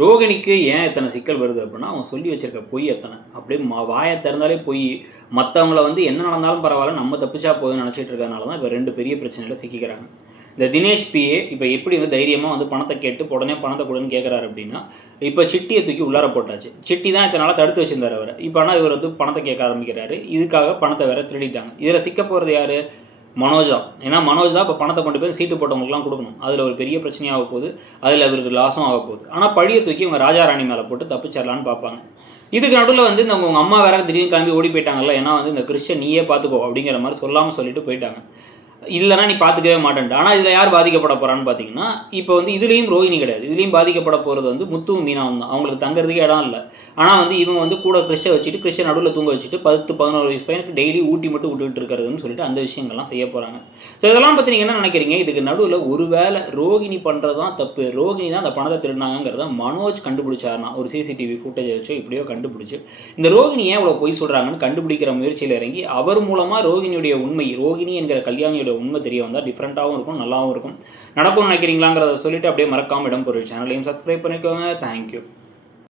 ரோகிணிக்கு ஏன் இத்தனை சிக்கல் வருது அப்படின்னா, அவன் சொல்லி வச்சிருக்க பொய் அத்தனை. அப்படியே வாய திறந்தாலே பொய். மத்தவங்கள வந்து என்ன நடந்தாலும் பரவாயில்ல, நம்ம தப்பிச்சா போதும்னு நினச்சிட்டு இருக்கிறதுனால தான் இப்போ 2 பெரிய பிரச்சனையில சிக்கிக்கிறாங்க. இந்த தினேஷ் பிஏ இப்போ எப்படி வந்து தைரியமாக வந்து பணத்தை கேட்டு உடனே பணத்தை கொடுன்னு கேட்குறாரு அப்படின்னா, இப்போ சிட்டியை தூக்கி உள்ளார போட்டாச்சு. சிட்டி தான் இத்தனை நாளாக தடுத்து வச்சிருந்தார் அவரை. இப்போ ஆனால் இவர் வந்து பணத்தை கேட்க ஆரம்பிக்கிறாரு. இதுக்காக பணத்தை வேற திருடிட்டாங்க. இதில் சிக்க போகிறது யார்? மனோஜ் தான். ஏன்னா மனோஜ் தான் இப்போ பணத்தை கொண்டு போய் சீட்டு போட்டவங்களுக்குலாம் கொடுக்கணும். அதில் ஒரு பெரிய பிரச்சனையாக போகுது. அதில் அவருக்கு லாஸும் ஆக போகுது. ஆனால் பழியை தூக்கி இவங்க ராஜாராணி மேலே போட்டு தப்பிச்சிடலான்னு பார்ப்பாங்க. இதுக்கு நடுவில் வந்து இந்த உங்கள் அம்மா வேற திடீர்னு கிளம்பி ஓடி போயிட்டாங்கல்ல. ஏன்னா வந்து இந்த கிறிஸ்டியன் நீயே பார்த்துக்கோ அப்படிங்கிற மாதிரி சொல்லாமல் சொல்லிட்டு போயிட்டாங்க. இல்லைனா நீ பார்த்துக்கவே மாட்டேன்ட்டு. ஆனால் இதில் யார் பாதிக்கப்பட போகிறான்னு பார்த்தீங்கன்னா, இப்போ வந்து இதுலேயும் ரோஹிணி கிடையாது. இதுலேயும் பாதிக்கப்பட போகிறது வந்து முத்துவும் மீனாவும் தான். அவங்களுக்கு தங்குறதுக்கே இடம் இல்லை. ஆனால் வந்து இவங்க வந்து கூட கிறிஸ்டை வச்சுட்டு கிறிஸ்டை நடுவில் தூங்க வச்சுட்டு 10-11 வயசு பையனுக்கு டெய்லி ஊட்டி மட்டும் விட்டுட்டு இருக்கிறதுன்னு சொல்லிட்டு அந்த விஷயங்கள்லாம் செய்ய போகிறாங்க. ஸோ இதெல்லாம் பற்றி நீங்கள் என்ன நினைக்கிறீங்க? இதுக்கு நடுவில் ஒரு வேளை ரோஹிணி பண்ணுறது தான் தப்பு, ரோஹிணி தான் அந்த பணத்தை திருடினாங்கிறத மனோஜ் கண்டுபிடிச்சாருனா, ஒரு சிசிடிவி ஃபுட்டேஜ் வச்சோ இப்படியோ கண்டுபிடிச்சு இந்த ரோஹிணி ஏன் இவ்வளோ பொய் சொல்கிறாங்கன்னு கண்டுபிடிக்கிற முயற்சியில் இறங்கி அவர் மூலமாக ரோஹிணியுடைய உண்மை, ரோஹிணி என்கிற கல்யாணியோட உண்மை தெரிய வந்தால் டிஃப்ரெண்ட்டாகவும் இருக்கும், நல்லாவும் இருக்கும். நடக்கும்னு நினைக்கிறீங்களாங்கிறத சொல்லிட்டு அப்படியே மறக்காமல் இடம் பொருள் சேனலையும் சப்ஸ்கிரைப் பண்ணிக்கோங்க. தேங்க்யூ.